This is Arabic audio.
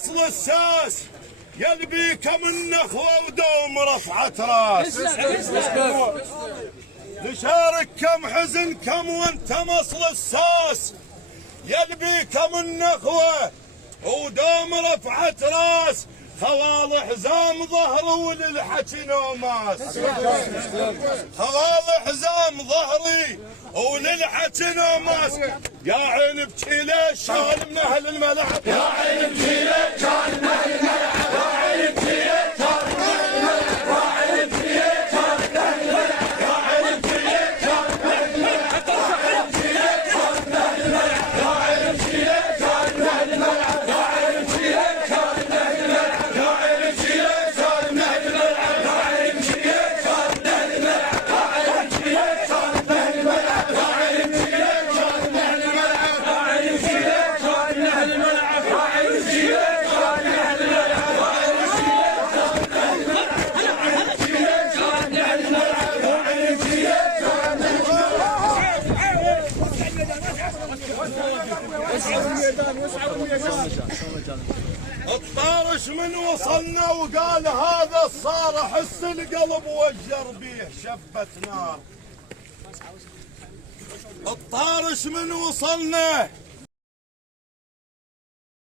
مصل الساس يلبيك من نخوة ودوم رفعة راس. نشارك كم حزن كم وانت مصل الساس يلبيك من نخوة ودوم رفعة راس. خوال حزام ظهر وللحكي نوماس. خوال حزام ظهري وللحكي نوماس. يا عين ابكي ليش شال من اهل الملعب. يا عين ابكي ليش شال من اهل الملعب. يا عين ابكي ليش شال من اهل الملعب. يا عين ابكي ليش شال من اهل الملعب. يا عين ابكي ليش شال من اهل الملعب. يا عين ابكي ليش شال من اهل الملعب. يا عين ابكي ليش شال من اهل الملعب. يا عين ابكي ليش شال من اهل الملعب. يا عين ابكي ليش شال من اهل الملعب. يا عين ابكي ليش شال من اهل الملعب. يا عين ابكي ليش شال من اهل الملعب. يا عين ابكي ليش شال من اهل الملعب. يا عين ابكي ليش شال من اهل الملعب. يا عين ابكي ليش شال من اهل الملعب. يا عين ابكي ليش شال من اهل الملعب. يا عين ابكي ليش شال من اهل الملعب. يا عين ابكي ليش شال من اهل الملعب. الطارش من وصلنا وقال هذا صار احس القلب وجر بيه شبة نار. الطارش من وصلنا